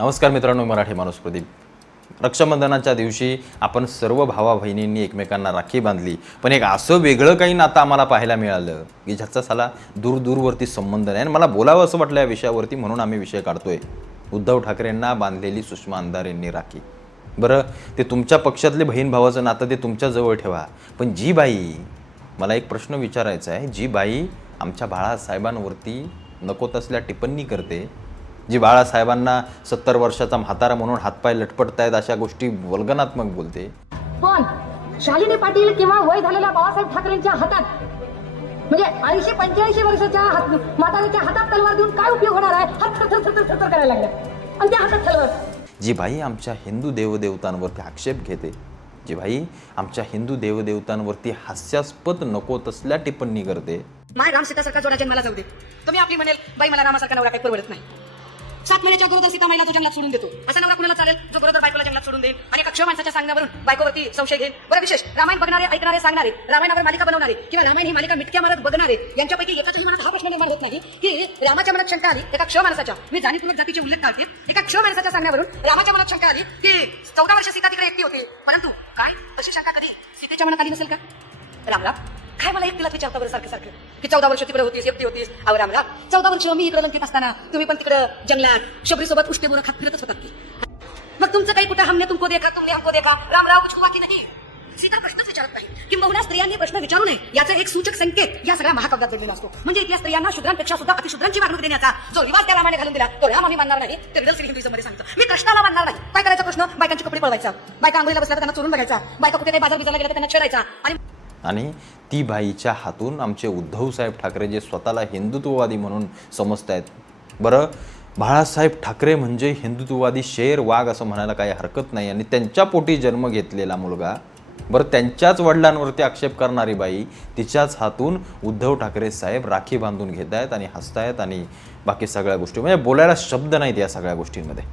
नमस्कार मित्रांनो, मराठी माणूस प्रदीप। रक्षाबंधनाच्या दिवशी आपण सर्व भावा बहिणींनी एकमेकांना राखी बांधली, पण एक असं वेगळं काही नातं आम्हाला पाहायला मिळालं की ज्याचा साला दूरवरती संबंध नाही। आणि मला बोलावं असं वाटलं या विषयावरती, म्हणून आम्ही विषय काढतोय। उद्धव ठाकरेंना बांधलेली सुषमा अंधारेंनी राखी। बरं, ते तुमच्या पक्षातले बहीण भावाचं नातं ते तुमच्या जवळ ठेवा, पण जी बाई, मला एक प्रश्न विचारायचा आहे, जी बाई आमच्या बाळासाहेबांवरती नको तसल्या टिप्पणी करते, जी बाळासाहेबांना 70 वर्षाचा म्हातारा म्हणून हातपाय लटपटतायत अशा गोष्टी वल्गनात्मक बोलते, पण शालिनी पाटील किंवा वय झालेल्या बाळासाहेब ठाकरेंच्या हातात, म्हणजे 80-85 वर्षाच्या म्हाताऱ्याच्या हातात तलवार देऊन काय उपयोग होणार आहे? हात थर करायला लागले आणि त्या हातात तलवार। जी बाई आमच्या हिंदू देवदेवतांवरती आक्षेप घेते, जी बाई आमच्या हिंदू देवदेवतांवरती हास्यास्पद नको तसल्या टिप्पणी करते। माय राम सीता सारखा जोडा जन्माला जाऊ दे, तुम्ही आपली म्हणेल बाई मला रामासारखा नवरा काही परवडत नाही। 7 महिन्याच्या अगोदर सीता महिला तो जंगलात सोडून देतो, असा नवरा कुणाला चालेल जो बरोबर बायकोला जंगलात सोडून देईल आणि अक्षय माणसाच्या सांगण्यावरून बायकोवरती संशय घेईल? बरं, विशेष रामायण बघणारे, ऐकणारे, सांगणारे, रामायणावर मालिका बनवणारे किंवा रामायण ही मालिका मिटक्या मारत बघणारे, यांच्यापैकी एकाच्याही मनात हा प्रश्न निर्माण होत नाही की रामाच्या मनात शंका आली एका क्षय माणसाच्या, मी जाणीवपूर्वक जातीचे उल्लेख करते, एका क्षय माणसाच्या सांगण्यावरून रामाच्या मनात शंका आली की 14 वर्ष सीता तिकडे एकटी होती, परंतु काय तशी शंका कधी सीतेच्या मनात आली नसेल का? रामराम, काय मला एकटीलाच विचारता बरं सारखं सारखं की 14 वर्ष तिकडे होतीस, एकटी होतीस? अहो रामराम, 14 वर्ष मी इकडे लंकेत असताना तुम्ही पण तिकडे जंगलात शबरीसोबत उष्टेबोरं खात फिरतच होतात की, मग तुमचं काही कुठं हमने तुमको देखा तुमने हमको देखा, रामराव कुछ हुआ की नाही? सीता प्रश्नच विचारत नाही, किंबहुना स्त्रियांनी प्रश्न विचारू नये याचा एक सूचक संकेत या सगळ्या महाकाव्यात दिलेला असतो। म्हणजे इथल्या स्त्रियांना शूद्रांपेक्षा सुद्धा अतिशूद्रांची वागणूक देण्याचा जो रिवाज त्या रामाने घालून दिला तो राम आम्ही मानणार नाही, ते रिअल हिंदुइझम मध्ये सांगतो। मी कृष्णाला मानणार नाही। काय करायचा प्रश्न? बायकांचे कपडे पळवायचा, बायका आंघोळीला बसल्या तर त्यांना चोरून बघायचा, बायका कुठे काही बाजार बिजारला गेल्या तर त्यांना छेडायचा, आणि ती बाईच्या हातून आमचे उद्धव साहेब ठाकरे जे स्वतःला हिंदुत्ववादी म्हणून समजतायत, बरं, बाळासाहेब ठाकरे म्हणजे हिंदुत्ववादी शेर वाघ असं म्हणायला काही हरकत नाही, आणि त्यांच्या पोटी जन्म घेतलेला मुलगा, बरं, त्यांच्याच वडिलांवरती आक्षेप करणारी बाई, तिच्याच हातून उद्धव ठाकरे साहेब राखी बांधून घेत आहेत आणि हसतायत आणि बाकी सगळ्या गोष्टी, म्हणजे बोलायला शब्द नाहीत या सगळ्या गोष्टींमध्ये।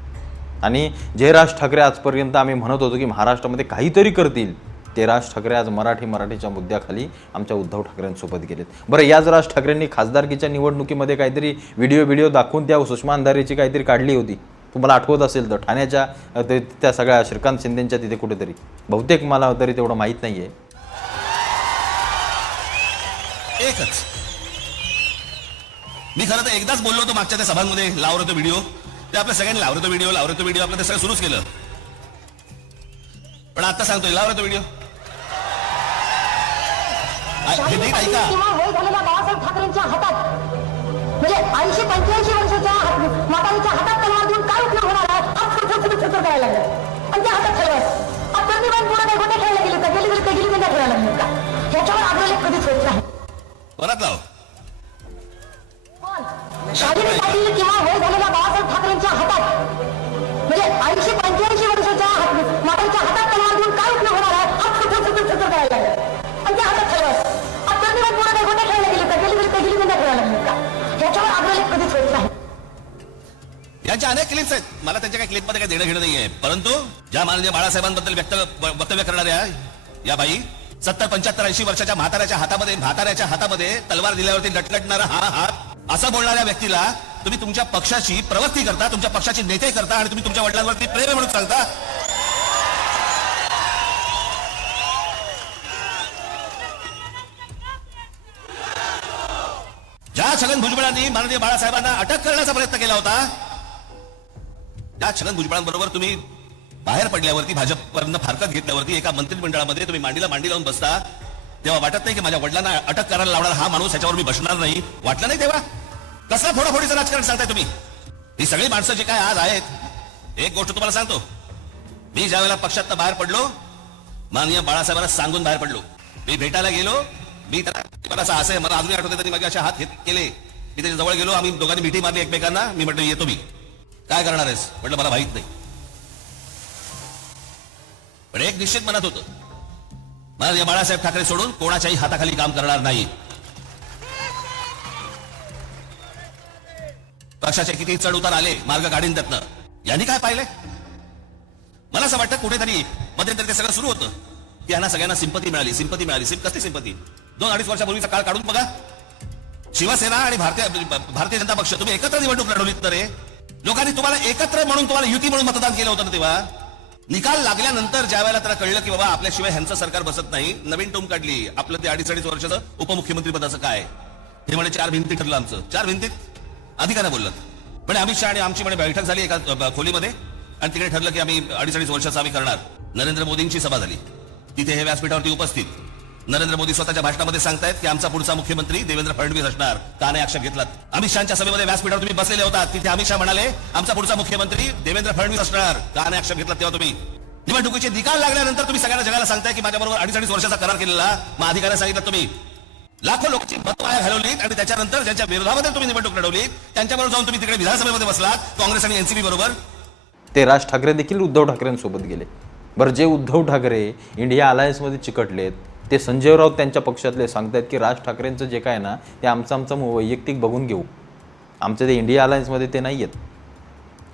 आणि जे राज ठाकरे आजपर्यंत आम्ही म्हणत होतो की महाराष्ट्रामध्ये काहीतरी करतील, ते राज ठाकरे आज मराठीच्या मुद्द्याखाली आमच्या उद्धव ठाकरेंसोबत गेलेत। बरं, याच राज ठाकरेंनी खासदारकीच्या निवडणुकीमध्ये काहीतरी व्हिडिओ दाखवून त्या सुषमा अंधारेची काहीतरी काढली होती, तुम्हाला आठवत असेल तर, ठाण्याच्या त्या सगळ्या श्रीकांत शिंदेच्या तिथे कुठेतरी, बहुतेक मला तरी तेवढं माहीत नाही आहे। एकच मी खरं तर एकदाच बोललो होतो मागच्या त्या सभांमध्ये, लावलं होतं व्हिडिओ, ते आपल्या सगळ्यांनी लावलं होतं व्हिडिओ आपलं ते सगळं सुरूच केलं, पण आता सांगतोय लावलं होतं व्हिडिओ ऐका। किंवा वय झालेल्या बाळासाहेब ठाकरेंच्या हातात, म्हणजे 80-85 वर्षाच्या म्हाताऱ्याच्या हातात तलवार देऊन काय उपयोग होणार आहे? हात थर करायला लागले आणि त्या हातात तलवार। आता मी पण पुढे काही गोटे खेळायला गेले तर गेली मेंढ्या खेळायला लागले का? ह्याच्यावर आग्रह कधीच होत नाही। परत लाव। शालिनी पाटील किंवा वय झालेल्या बाळासाहेब ठाकरेंच्या हातात, म्हणजे 80-85 वर्षाच्या म्हाताऱ्याच्या हातात तलवार देऊन काय उपयोग होणार आहे? हात थर करायला लागले आणि त्या हातात तलवार। आता मी पण पुढे काही गोटे खेळायला गेले तर गेली मेंढ्या खेळायला लागले का? ह्याच्यावर आग्रह कधीच होत नाही। यांच्या अनेक क्लिप्स आहेत, मला त्यांच्या काही क्लिपमध्ये काही देणं घेणं नाहीये, परंतु ज्या माननीय बाळासाहेबांबद्दल वक्तव्य करणाऱ्या या बाई 70-75-80 वर्षाच्या म्हाताऱ्याच्या हातामध्ये तलवार दिल्यावरती लटलटणारा हा हात असं बोलणाऱ्या व्यक्तीला तुम्ही तुमच्या पक्षाची प्रवक्ती करता, तुमच्या पक्षाचे नेते करता आणि तुम्ही तुमच्या वडिलांवरती प्रेम म्हणून चालता। ज्या छगन भुजबळांनी माननीय बाळासाहेबांना अटक करण्याचा प्रयत्न केला होता, त्या छगन भुजबळांबरोबर तुम्ही बाहेर पडल्यावरती, भाजपवरनं फारकत घेतल्यावरती एका मंत्रिमंडळामध्ये तुम्ही मांडीला मांडी लावून बसता, तेव्हा वाटत नाही की माझ्या वडिलांना अटक करायला लावणार हा माणूस याच्यावर मी बसणार नाही? वाटलं नाही तेव्हा? कसला फोडाफोडीचं राजकारण सांगताय तुम्ही? ही सगळी माणसं जे काय आज आहेत, एक गोष्ट तुम्हाला सांगतो, मी ज्या वेळेला पक्षात बाहेर पडलो, माननीय बाळासाहेबांना सांगून बाहेर पडलो, मी भेटायला गेलो, मी त्याला असं आहे, मला अजूनही आठवते, त्यांनी माझे असे हात केले, मी त्याच्या जवळ गेलो, आम्ही दोघांनी मिठी मारली एकमेकांना, मी म्हटलं येतो, मी काय करणार आहेस म्हटलं मला माहित नाही, पण एक निश्चित मनात होतं, माननीय बाळासाहेब ठाकरे सोडून कोणाच्याही हाताखाली काम करणार नाही। पक्षाचे किती चढ उतार आले, मार्ग काढीन त्यातनं, यांनी काय पाहिलंय? मला असं वाटतं कुठेतरी मध्यंतरी ते सगळं सुरू होतं की यांना सगळ्यांना सिंपती मिळाली, कसली सिंपती? 2-2.5 वर्षापूर्वीचा काळ काढून बघा, शिवसेना आणि भारतीय जनता पक्ष तुम्ही एकत्र निवडणूक लढवलीत तर लोकांनी तुम्हाला एकत्र म्हणून तुम्हाला युती म्हणून मतदान केलं होतं ना तेव्हा. निकाल लागल्यानंतर ज्या वेळेला त्याला कळलं की बाबा आपल्याशिवाय ह्यांचं सरकार बसत नाही, नवीन टूम काढली. आपलं ते 2.5 वर्षाचं उपमुख्यमंत्री पदाचं काय, हे म्हणे 4 भिंती ठरलं आमचं. 4 भिंतीत अधिकाऱ्या बोललं म्हणे अमित शहा आणि आमची म्हणे बैठक झाली एका खोलीमध्ये आणि तिकडे ठरलं की आम्ही 2.5 वर्षाचं आम्ही करणार. नरेंद्र मोदींची सभा झाली, तिथे हे व्यासपीठावरती उपस्थित नरेंद्र मोदी स्वतःच्या भाषणामध्ये सांगतायत की आमचा पुढचा मुख्यमंत्री देवेंद्र फडणवीस असणार. का नाही आक्षेप घेतलात? अमित शहाच्या सभेमध्ये व्यासपीठावर तुम्ही बसलेले होतात, तिथे अमित शहा म्हणाले आमचा पुढचा मुख्यमंत्री देवेंद्र फडणवीस असणार. का नाही आक्षेप घेतलात तेव्हा तुम्ही? निवडणुकीचे निकाल लागल्यानंतर तुम्ही सगळ्यांना जगाला सांगताय की माझ्याबरोबर 2.5 वर्षाचा करार केलेला. मग अधिकाऱ्यांना सांगितलं तुम्ही लाखो लोकांची मतं वाया घालवलीत आणि त्याच्यानंतर ज्यांच्या विरोधामध्ये तुम्ही निवडणूक लढवलीत त्यांच्याबरोबर जाऊन तुम्ही तिकडे विधानसभेमध्ये बसलात काँग्रेस आणि एनसीपी बरोबर. ते राज ठाकरे देखील उद्धव ठाकरेंसोबत गेले. बरं, जे उद्धव ठाकरे इंडिया अलायन्समध्ये चिकटलेत ते संजय राऊत त्यांच्या पक्षातले सांगतायत की राज ठाकरेंचं जे काय ना ते आमचं वैयक्तिक बघून घेऊ, आमचे ते इंडिया अलायन्समध्ये ते नाही आहेत.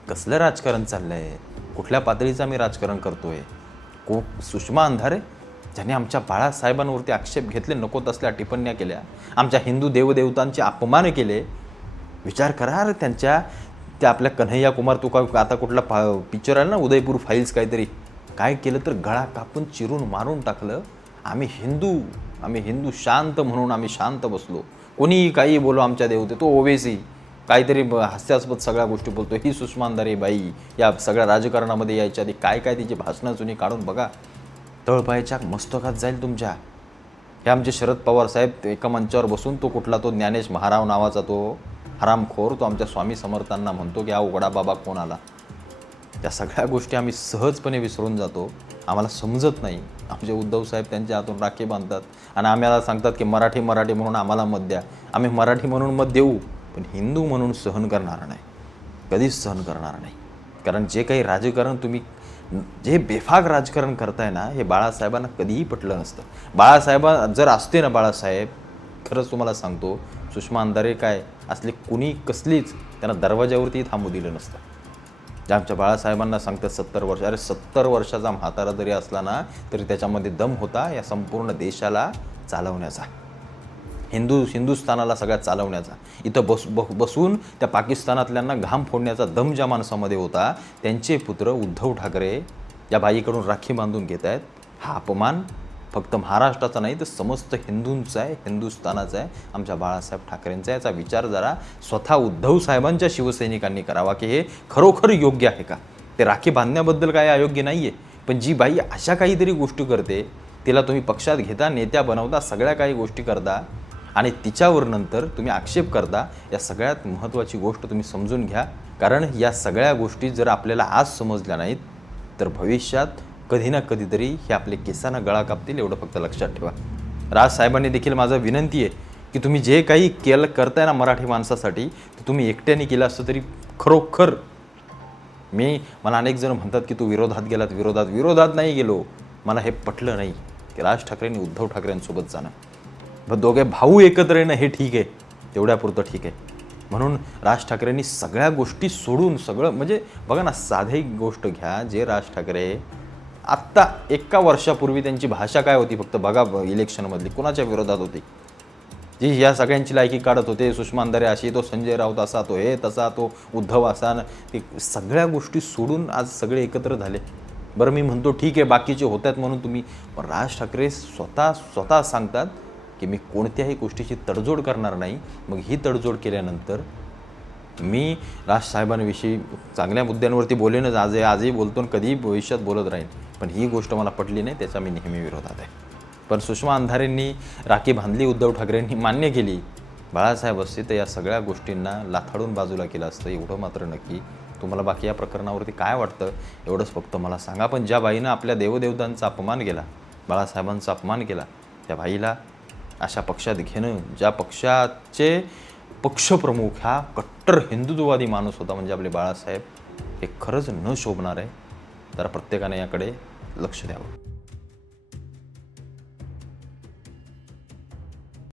कसलं राजकारण चाललं आहे? कुठल्या पातळीचं आम्ही राजकारण करतोय? सुषमा अंधारे ज्यांनी आमच्या बाळासाहेबांवरती आक्षेप घेतले, नको तसल्या टिप्पण्या केल्या, आमच्या हिंदू देवदेवतांचे अपमान केले. विचार करा रे, त्या आपल्या कन्हैया कुमार तुका आता कुठला पिक्चर आहे ना उदयपूर फाईल्स काहीतरी, काय केलं तर गळा कापून चिरून मारून टाकलं. आम्ही हिंदू शांत म्हणून आम्ही शांत बसलो. कोणीही काही बोलो आमच्या देवते, तो ओवेसी काहीतरी हास्यास्पद सगळ्या गोष्टी बोलतो. ही सुषमा अंधारे बाई या सगळ्या राजकारणामध्ये यायच्या आधी काय तिची भाषणं जुनी काढून बघा, तळपायाच्या मस्तकात जाईल तुमच्या. हे आमचे शरद पवार साहेब एका मंचावर बसून तो कुठला तो ज्ञानेश महाराव नावाचा तो हरामखोर तो आमच्या स्वामी समर्थांना म्हणतो की हा उघडा बाबा कोण आला. त्या सगळ्या गोष्टी आम्ही सहजपणे विसरून जातो. आम्हाला समजत नाही. आमचे उद्धव साहेब त्यांच्या हातून राखी बांधतात आणि आम्हाला सांगतात की मराठी म्हणून आम्हाला मत द्या. आम्ही मराठी म्हणून मत देऊ, पण हिंदू म्हणून सहन करणार नाही, कधीच सहन करणार नाही. कारण जे काही राजकारण तुम्ही जे बेफाक राजकारण करताय ना, हे बाळासाहेबांना कधीही पटलं नसतं. बाळासाहेब जर असते ना, बाळासाहेब खरंच तुम्हाला सांगतो, सुषमा अंधारे काय असले कुणी कसलीच त्यांना दरवाजावरती थांबू दिलं नसतं. जे आमच्या बाळासाहेबांना सांगतात 70 वर्ष, अरे 70 वर्षाचा म्हातारा जरी असला ना तरी त्याच्यामध्ये दम होता या संपूर्ण देशाला चालवण्याचा, हिंदुस्थानाला सगळ्यात चालवण्याचा. इथं बसून त्या पाकिस्तानातल्यांना घाम फोडण्याचा दम ज्या माणसामध्ये होता, त्यांचे पुत्र उद्धव ठाकरे या बाईकडून राखी बांधून घेत आहेत. हा अपमान फक्त महाराष्ट्राचा नाही तर समस्त हिंदूंचा आहे, हिंदुस्थानाचा आहे, आमच्या बाळासाहेब ठाकरेंचा. याचा विचार जरा स्वतः उद्धव साहेबांच्या शिवसैनिकांनी करावा की हे खरोखर योग्य आहे का. ते राखी बांधण्याबद्दल काय अयोग्य नाही आहे, पण जी बाई अशा काहीतरी गोष्टी करते तिला तुम्ही पक्षात घेता, नेत्या बनवता, सगळ्या काही गोष्टी करता आणि तिच्यावर नंतर तुम्ही आक्षेप करता. या सगळ्यात महत्त्वाची गोष्ट तुम्ही समजून घ्या, कारण या सगळ्या गोष्टी जर आपल्याला आज समजल्या नाहीत तर भविष्यात कधी ना कधीतरी हे आपले केसांना गळा कापतील. एवढं फक्त लक्षात ठेवा. राज साहेबांनी देखील माझं विनंती आहे की तुम्ही जे काही करताय ना मराठी माणसासाठी, तर तुम्ही एकट्याने केलं असतं तरी खरोखर. मला अनेक जण म्हणतात की तू विरोधात गेलात. विरोधात नाही गेलो. मला हे पटलं नाही की राज ठाकरेंनी उद्धव ठाकरेंसोबत जाणं. दोघे भाऊ एकत्र येणं हे ठीक आहे, तेवढ्यापुरतं ठीक आहे. म्हणून राज ठाकरेंनी सगळ्या गोष्टी सोडून सगळं, म्हणजे बघा ना, साधी गोष्ट घ्या, जे राज ठाकरे आत्ता 1 वर्षापूर्वी त्यांची भाषा काय होती फक्त बघा, इलेक्शनमधली कोणाच्या विरोधात होती, जी या सगळ्यांची लायकी काढत होते. सुषमा अंधारे अशी, तो संजय राऊत असा, तो हे तसा, तो उद्धव असा, ते सगळ्या गोष्टी सोडून आज सगळे एकत्र झाले. बरं, मी म्हणतो ठीक आहे बाकीचे होतात म्हणून तुम्ही, पण राज ठाकरे स्वतः सांगतात की मी कोणत्याही गोष्टीची तडजोड करणार नाही. मग ही तडजोड केल्यानंतर मी राजसाहेबांविषयी चांगल्या मुद्द्यांवरती बोलेनच, आजही बोलतो आणि कधीही भविष्यात बोलत राहीन, पण ही गोष्ट मला पटली नाही, त्याचा मी नेहमी विरोधात आहे. पण सुषमा अंधारेंनी राखी बांधली, उद्धव ठाकरेंनी मान्य केली. बाळासाहेब असते तर या सगळ्या गोष्टींना लाथाडून बाजूला केलं असतं. एवढं मात्र नक्की. तुम्हाला बाकी या प्रकरणावरती काय वाटतं एवढंच फक्त मला सांगा. पण ज्या बाईनं आपल्या देवदेवतांचा अपमान केला, बाळासाहेबांचा अपमान केला, त्या बाईला अशा पक्षात घेणं, ज्या पक्षाचे पक्षप्रमुख हा कट्टर हिंदुत्ववादी माणूस होता म्हणजे आपले बाळासाहेब, हे खरंच न शोभणार आहे. तर प्रत्येकाने याकडे लक्ष द्यावं.